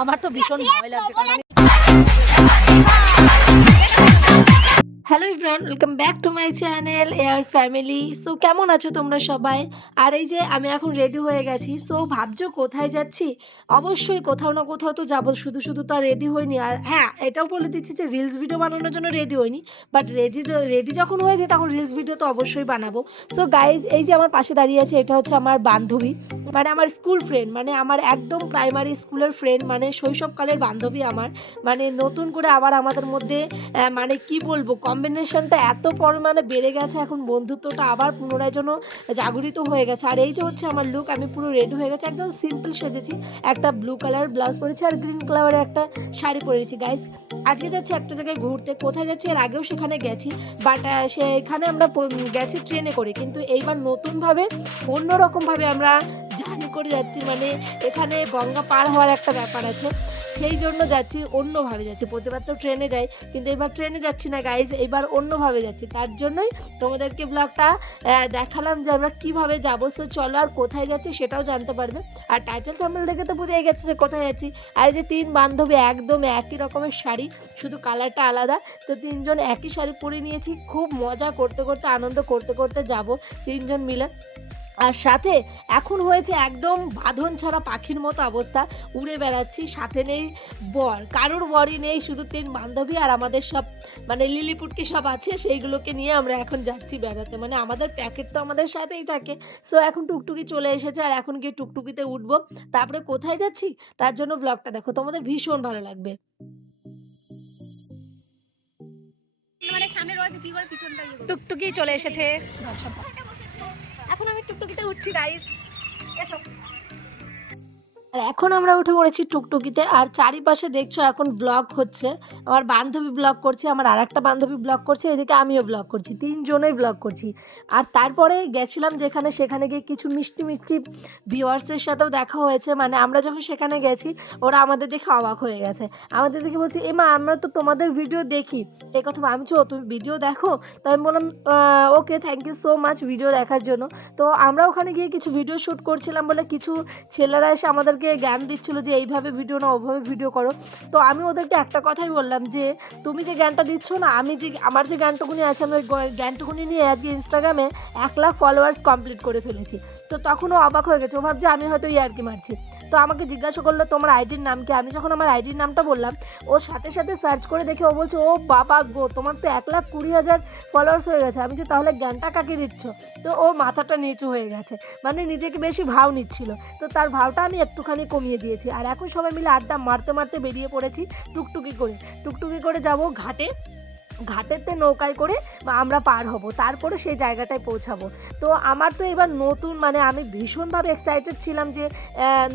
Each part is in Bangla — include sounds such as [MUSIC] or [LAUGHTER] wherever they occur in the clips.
আমার তো ভীষণ ভয় লাগছে কারণ hello friend welcome back to my channel air family so কেমন আছো তোমরা সবাই? আর এই যে আমি এখন রেডি হয়ে গেছি। সো ভাবছ কোথায় যাচ্ছি? অবশ্যই কোথাও না কোথাও তো যাব। শুধু শুধু তো রেডি হইনি। আর হ্যাঁ এটাও বলে দিচ্ছি যে রিলস ভিডিও বানানোর জন্য রেডি হইনি। বাট রেডি রেডি যখন হয়ে যায়, তখন রিলস ভিডিও তো অবশ্যই বানাবো। সো গাইজ এই যে আমার পাশে দাঁড়িয়ে আছে, এটা হচ্ছে আমার বান্ধবী। মানে আমার স্কুল ফ্রেন্ড মানে আমার একদম প্রাইমারি স্কুলের ফ্রেন্ড মানে শৈশবকালের বান্ধবী আমার। মানে নতুন করে আবার আমাদের মধ্যে মানে কি বলব কম্বিনেশনটা এত পরিমাণে বেড়ে গেছে, এখন বন্ধুত্বটা আবার পুনরায় যেন জাগরিত হয়ে গেছে। আর এই যে হচ্ছে আমার লুক আমি পুরো রেডি হয়ে গেছে, একদম সিম্পল সেজেছি। একটা ব্লু কালার ব্লাউজ পরেছি আর গ্রিন কালারের একটা শাড়ি পরেছি। গাইস আজকে যাচ্ছি একটা জায়গায় ঘুরতে, কোথায় যাচ্ছি এর আগেও সেখানে গেছি বাট সেখানে আমরা গেছি ট্রেনে করে। কিন্তু এইবার নতুনভাবে, অন্যরকমভাবে আমরা জার্নি করে যাচ্ছি মানে এখানে গঙ্গা পার হওয়ার একটা ব্যাপার আছে। সেই জন্য যাচ্ছি, অন্যভাবে যাচ্ছি। প্রতিবার তো ট্রেনে যাই, কিন্তু এবার ট্রেনে যাচ্ছি না গাইজ এবার অন্যভাবে যাচ্ছি। তার জন্যই তোমাদেরকে ব্লগটা দেখালাম যে আমরা কীভাবে যাব। সো চলো আর কোথায় যাচ্ছি সেটাও জানতে পারবে। আর টাইটেল থাম্বনেল দেখে তো বোঝাই গেছে যে কোথায় যাচ্ছি। আর এই যে তিন বান্ধবী একদম একই রকমের শাড়ি, শুধু কালারটা আলাদা। তো তিনজন একই শাড়ি পরে নিয়েছি। খুব মজা করতে করতে, আনন্দ করতে করতে যাব তিনজন মিলে। আর সাথে এখন হয়েছে একদম বাঁধন ছাড়া পাখির মতো অবস্থা। উড়ে বেড়াচ্ছি সাথে নেই বর। কারোর বরই নেই শুধু তিন বান্ধবী আর আমাদের সব মানে লিলিপুটকি সব আছে সেইগুলোকে নিয়ে আমরা এখন যাচ্ছি বেড়াতে। মানে আমাদের প্যাকেট তো আমাদের সাথেই থাকে। সো এখন টুকটুকি চলে এসেছে আর এখন গিয়ে টুকটুকিতে উঠবো। তারপরে কোথায় যাচ্ছি? তার জন্য ব্লগটা দেখো। তোমাদের ভীষণ ভালো লাগবে। মানে। টুকটুকি চলে এসেছে। এখন আমি টুকটুকিতে উঠছি গাইস এসো। আর এখন আমরা উঠে পড়েছি টুকটুকিতে। আর চারিপাশে দেখছ এখন ব্লগ হচ্ছে। আমার বান্ধবী ব্লগ করছে, আমার আর একটা বান্ধবী ব্লগ করছে, এদিকে আমিও ব্লগ করছি, তিনজনেই ব্লগ করছি। আর তারপরে গেছিলাম যেখানে, সেখানে গিয়ে কিছু মিষ্টি মিষ্টি ভিউয়ার্সের সাথেও দেখা হয়েছে। মানে আমরা যখন সেখানে গেছি, ওরা আমাদের দেখে অবাক হয়ে গেছে। আমাদের দেখে বলছে, এমা, আমরা তো তোমাদের ভিডিও দেখি। এই কথা আমি চো তুমি ভিডিও দেখো? তাই আমি বললাম okay thank you so much video দেখার জন্য। তো আমরা ওখানে গিয়ে কিছু ভিডিও শ্যুট করছিলাম বলে কিছু ছেলেরা এসে আমাদেরকে জ্ঞান দিচ্ছিল যে এইভাবে ভিডিও না ওভাবে ভিডিও করো। তো আমি ওদেরকে একটা কথাই বললাম যে, তুমি যে জ্ঞানটা দিচ্ছ না, আমি যে, আমার যে জ্ঞানটুকুনি আছে, আমি ওই জ্ঞানটুকুনি নিয়ে আজকে ইনস্টাগ্রামে এক লাখ ফলোয়ার্স কমপ্লিট করে ফেলেছি। তো তখনও অবাক হয়ে গেছে, ও ভাবছে আমি হয়তো ইয়ার্কি মারছি। তো আমাকে জিজ্ঞাসা করল, তোমার আইডির নাম কি? আমি যখন আমার আইডির নামটা বললাম, ও সাথে সাথে সার্চ করে দেখে ও বলছে, ও বাবা গো, তোমার তো এক লাখ কুড়ি হাজার ফলোয়ার্স হয়ে গেছে। আমি যে, তাহলে জ্ঞানটা কাকে দিচ্ছ? তো ও মাথাটা নিচু হয়ে গেছে। মানে নিজেকে বেশি ভাও নিচ্ছিল। তো তার ভাওটা আমি একটুখানি কমিয়ে দিয়েছি। আর এখন সবাই মিলে আড্ডা মারতে মারতে বেরিয়ে পড়েছি টুকটুকি করে। টুকটুকি করে যাব ঘাটে। ঘাটেতে নৌকায় করে আমরা পার হব, তারপরে সেই জায়গাটায় পৌঁছাবো। তো আমার তো এবার নতুন মানে আমি ভীষণভাবে এক্সাইটেড ছিলাম যে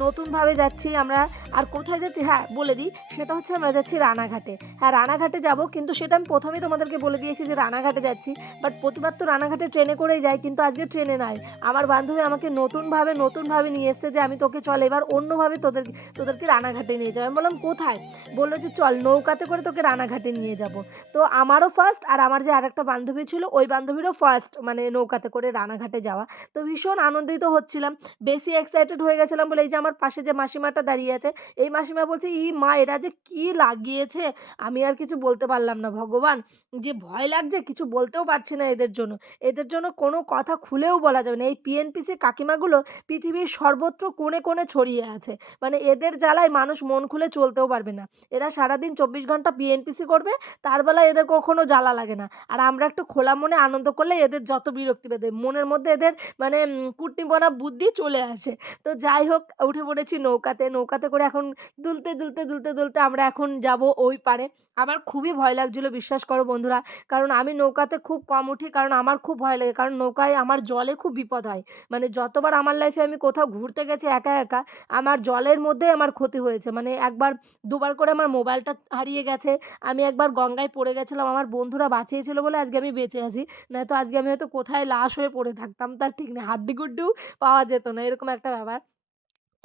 নতুনভাবে যাচ্ছি আমরা। আর কোথায় যাচ্ছি? হ্যাঁ বলে দিই, সেটা হচ্ছে আমরা যাচ্ছি রানাঘাটে। হ্যাঁ রানাঘাটে যাব, কিন্তু সেটা আমি প্রথমেই তোমাদেরকে বলে দিয়েছি যে রানাঘাটে যাচ্ছি। বাট প্রতিবার তো রানাঘাটে ট্রেনে করেই যাই, কিন্তু আজকে ট্রেনে নাই আমার বান্ধবী আমাকে নতুনভাবে নতুনভাবে নিয়ে এসছে যে, আমি তোকে চল, এবার অন্যভাবে তোদের তোদেরকে রানাঘাটে নিয়ে যাব। আমি বললাম, কোথায়? বলল যে, চল, নৌকাতে করে তোকে রানাঘাটে নিয়ে যাব। তো আমারও ফার্স্ট আর আমার যে আরেকটা বান্ধবী ছিল, ওই বান্ধবীরও ফার্স্ট মানে নৌকাতে করে রানাঘাটে যাওয়া। তো ভীষণ আনন্দিত হচ্ছিলাম, বেশি এক্সাইটেড হয়ে গেছিলাম বলে এই যে আমার পাশে যে মাসিমাটা দাঁড়িয়ে আছে, এই মাসিমা বলছে ই মা, এরা যে কি লাগিয়েছে? আমি আর কিছু বলতে পারলাম না, ভগবান যে ভয় লাগছে কিছু বলতেও পারছি না এদের জন্য। এদের জন্য কোনো কথা খুলেও বলা যাবে না। এই পিএনপিসি কাকিমাগুলো পৃথিবীর সর্বত্র কোণে কোণে ছড়িয়ে আছে। মানে এদের জ্বালায় মানুষ মন খুলে চলতেও পারবে না। এরা সারাদিন চব্বিশ ঘণ্টা পিএনপিসি করবে, তার বেলায় এদের কখনো জ্বালা লাগে না। আর আমরা একটু খোলা মনে আনন্দ করলে এদের যত বিরক্তি পেতে মনের মধ্যে এদের মানে কুটনিপনা বুদ্ধি চলে আসে। তো যাই হোক, উঠে পড়েছি নৌকাতে। নৌকাতে করে এখন দুলতে দুলতে দুলতে দুলতে আমরা এখন যাব ওই পারে। আমার খুবই ভয় লাগছিল, বিশ্বাস করো বন্ধুরা। কারণ আমি নৌকাতে খুব কম উঠি, কারণ আমার খুব ভয় লাগে। কারণ নৌকায় আমার জলে খুব বিপদ হয়। মানে যতবার আমার লাইফে আমি কোথাও ঘুরতে গেছি একা একা, আমার জলের মধ্যেই আমার ক্ষতি হয়েছে। মানে একবার দুবার করে আমার মোবাইলটা হারিয়ে গেছে, আমি একবার গঙ্গায় পড়ে গেছিলাম, আমার বন্ধুরা বাঁচিয়েছিল বলে আজকে আমি বেঁচে আছি। নয়তো আজকে আমি হয়তো কোথায় লাশ হয়ে পড়ে থাকতাম, তার ঠিক নেই। হাড্ডি গুড্ডিও পাওয়া যেত না, এরকম একটা ব্যাপার।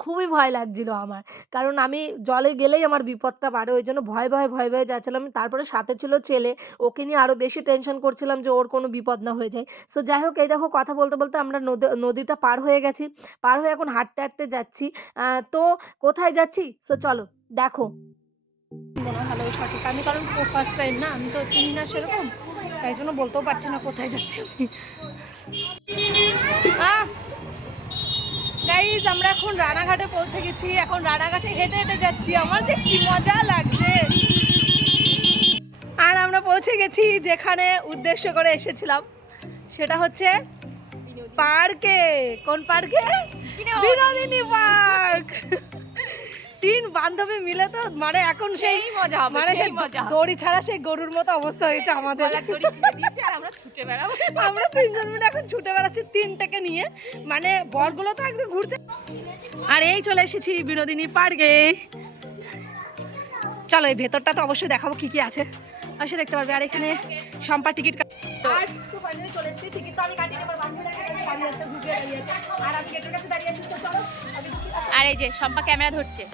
খুবই ভয় লাগছিল আমার। কারণ আমি জলে গেলেই আমার বিপদটা বাড়ে, ওই জন্য ভয়, ভয়ে ভয়, ভয়ে যাচ্ছিলাম। তারপরে সাথে ছিল ছেলে, ওকে নিয়ে আরও বেশি টেনশন করছিলাম যে ওর কোনো বিপদ না হয়ে যায়। সো যাই হোক, এই দেখো কথা বলতে বলতে আমরা নদী, নদীটা পার হয়ে গেছি। পার হয়ে এখন হাঁটতে হাঁটতে যাচ্ছি। তো কোথায় যাচ্ছি? সো চলো, দেখো। মনে ভালো সঠিক। আমি কারণ ফার্স্ট টাইম না, আমি তো চিনি না সেরকম। তাই জন্য বলতেও পারছি না কোথায় যাচ্ছি আমি। গাইজ আমরা এখন রানাঘাটে পৌঁছে গেছি। এখন রানাঘাটে হেঁটে হেঁটে যাচ্ছি। আমার যে কি মজা লাগছে। আর আমরা পৌঁছে গেছি যেখানে উদ্দেশ্য করে এসেছিলাম। সেটা হচ্ছে পার্কে। কোন পার্কে? বিনোদিনী পার্ক। তিন বান্ধবী মিলে তো মানে এখন সেই মজা হবে, মানে সেই মজা দড়ি ছাড়া সেই গরুর মতো অবস্থা হয়েছে আমাদের। আমরা ছুটে বেড়াবো। আমরা তিনজন মিলে এখন ছুটে বেড়াচ্ছি তিনটাকে নিয়ে। মানে বরগুলো তো একদম ঘুরছে। আর এই চলে এসেছি বিনোদিনী পার্কে। চলো এই ভেতরটা তো অবশ্যই দেখাবো কি কি আছে। অবশ্যই দেখতে পারবে। আর এখানে সম্পা টিকিট আর ফাইনালি চলে এসেছি। টিকিট তো আমি কাটিয়ে আমার বান্ধবীরা গেটে দাঁড়িয়ে আছে ঘুরে দাঁড়িয়ে আছে। আর আমি গেটের কাছে দাঁড়িয়ে আছি তো চলো। আর এই যে সম্পা ক্যামেরা ধরছে।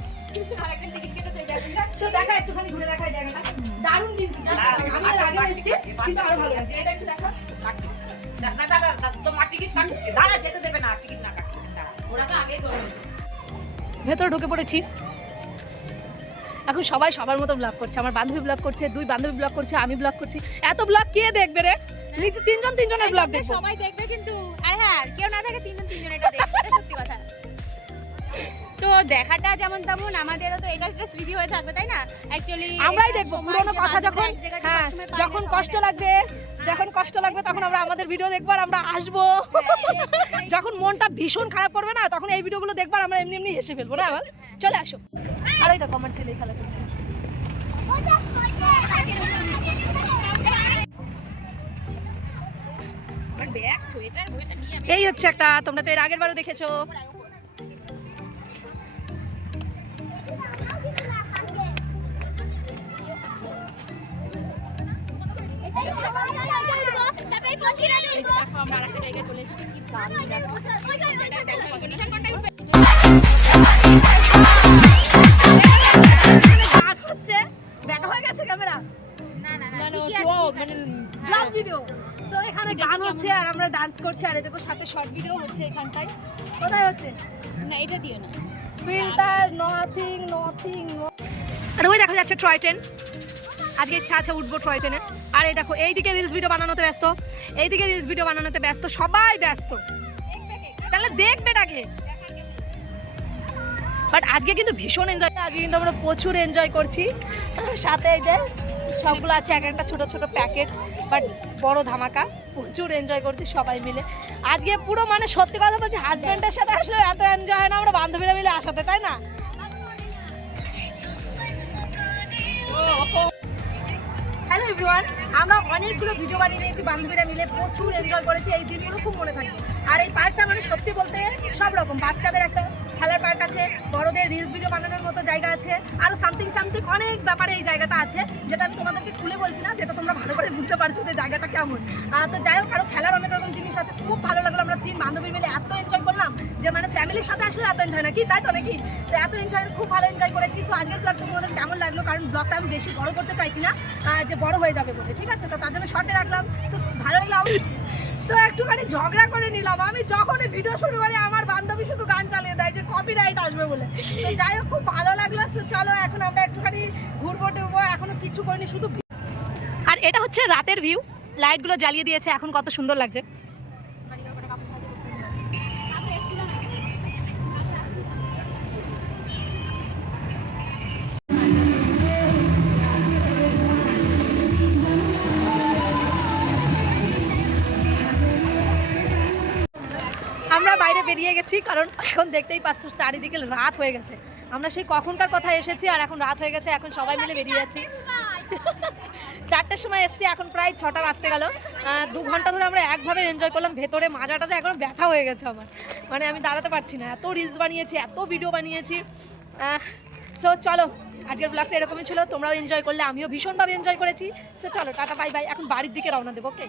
আরেকজন টিকিট কেটেছে জায়গাটা তো দেখা একটুখানি ঘুরে দেখা জায়গাটা দারুণ কিন্তু আমি এর আগেও এসেছি কিন্তু আরও ভালো লাগছে। এটা একটু দেখা। ভেতরে ঢুকে পড়েছি। এখন সবাই সবার মতো ব্লগ করছে। আমার বান্ধবী ব্লগ করছে দুই বান্ধবী ব্লগ করছে আমি ব্লগ করছি। এত ব্লগ কে দেখবে রে? নিজে তিনজন তিনজনের ব্লগ দেখব। সবাই দেখবে কিন্তু আর হ্যাঁ কেউ না থাকে তিনজন তিনজন এটা দেখবে। এটা সত্যি কথা। তো দেখাটা যেমন তেমন আমাদেরও তো এটা একটা স্মৃতি হয়ে থাকবে তাই না? অ্যাকচুয়ালি আমরাই দেখব পুরোনো কথা যখন হ্যাঁ যখন কষ্ট লাগবে যখন কষ্ট লাগবে তখন আমরা আমাদের ভিডিও দেখব আর আমরা আসব। [LAUGHS] যখন মনটা ভীষণ খারাপ করবে না তখন এই ভিডিওগুলো দেখব আর আমরা এমনি এমনি হেসে ফেলব না আবার? চলে আসো। আর ওই তো কমার ছেলে খেলা করছে। এই হচ্ছে একটা তোমরা তো এর আগের বারও দেখেছ। হচ্ছে দেখা হয়ে গেছে ক্যামেরা। না না না, না না, ঠিকই ও, আছে, মানে হ্যাঁ। ব্লগ ভিডিও তো এখানে গান হচ্ছে আর আমরা ডান্স করছি আর এদিকে সাথে শর্ট ভিডিও হচ্ছে এখানটায়। কোথায় হচ্ছে? না এটা দিও না। ফিল্টার নথিং নথিং আর ওই দেখা যাচ্ছে টয় ট্রেন আজকে ইচ্ছা আছে উঠবো টয় ট্রেনে আর এই দেখো, এইদিকে রিলস ভিডিও বানানোতে ব্যস্ত। এইদিকে রিলস ভিডিও বানানোতে ব্যস্ত, সবাই ব্যস্ত। তাহলে দেখবে ডাকে বাট আজকে কিন্তু ভীষণ এনজয় আজকে কিন্তু আমরা প্রচুর এনজয় করছি। সাথে এই যে, সবগুলো আছে, এক একটা ছোট ছোট প্যাকেট বাট বড় ধামাকা। প্রচুর এনজয় করছি সবাই মিলে। আজকে পুরো মানে সত্যি কথা বলছি হাজব্যান্ডের সাথে আসলে এত এনজয় হয় না, আমরা বান্ধবীরা মিলে আসাতে, তাই না? এভরিওয়ান আমরা অনেকগুলো ভিডিও বানিয়ে নিয়েছি বান্ধবীরা মিলে প্রচুর এনজয় করেছি, এই দিনগুলো খুব মনে থাকে। আর এই পার্কটা মানে সত্যি বলতে সব রকম, বাচ্চাদের একটা খেলার পার্ক আছে, বড়দের রিলস ভিডিও বানানোর মতো জায়গা আছে আরও সামথিং সামথিং অনেক ব্যাপারে এই জায়গাটা আছে, যেটা আমি তোমাদেরকে খুলে বলছি না, যেটা তোমরা ভালো করে বুঝতে পারছ যে জায়গাটা কেমন। তো যাই হোক আরও খেলার অনেক রকম জিনিস আছে, খুব ভালো লাগল, আমরা তিন বান্ধবী মিলে এত এনজয় করলাম যে মানে ফ্যামিলির সাথে আসলে এত এনজয় নাকি তাই তো নাকি? তো এত এনজয় খুব ভালো এনজয় করেছি। সো আজকের ব্লগটা তোমাদের কেমন লাগল? কারণ ব্লগটা আমি বেশি বড় করতে চাইছি না যে বড় হয়ে যাবে বলে। ঠিক আছে? তো তার জন্য শর্টে রাখলাম। সো ভালো লাগল তো একটুখানি ঝগড়া করে নিলাম। আমি যখনই ভিডিও শুরু করি, আমার বান্ধবী শুধু গান চালিয়ে দেয় যে কপিরাইট আসবে বলে। তো যাই হোক, খুব ভালো লাগল। তো চলো, এখন আমরা একটুখানি ঘুরবো টুরবো। এখনও কিছু করিনি, শুধু আর এটা হচ্ছে রাতের ভিউ লাইটগুলো জ্বালিয়ে দিয়েছে। এখন কত সুন্দর লাগছে। বাইরে বেরিয়ে গেছি, কারণ এখন দেখতেই পাচ্ছ চারিদিকে রাত হয়ে গেছে। আমরা সেই কখনকার কথা এসেছি আর এখন রাত হয়ে গেছে, এখন সবাই মিলে বেরিয়ে যাচ্ছি। চারটের সময় এসছি, এখন প্রায় ছটা বাজতে গেল। দু ঘণ্টা ধরে আমরা একভাবে এনজয় করলাম, ভেতরে মাজাটা যে এখন ব্যথা হয়ে গেছে আমার। মানে আমি দাঁড়াতে পারছি না, এত রিলস বানিয়েছি, এত ভিডিও বানিয়েছি। সো চলো, আজকের ব্লগটা এরকমই ছিল, তোমরাও এনজয় করলে, আমিও ভীষণভাবে এনজয় করেছি। সো চলো, টাটা বাই বাই এখন বাড়ির দিকে রওনা দেবো ওকে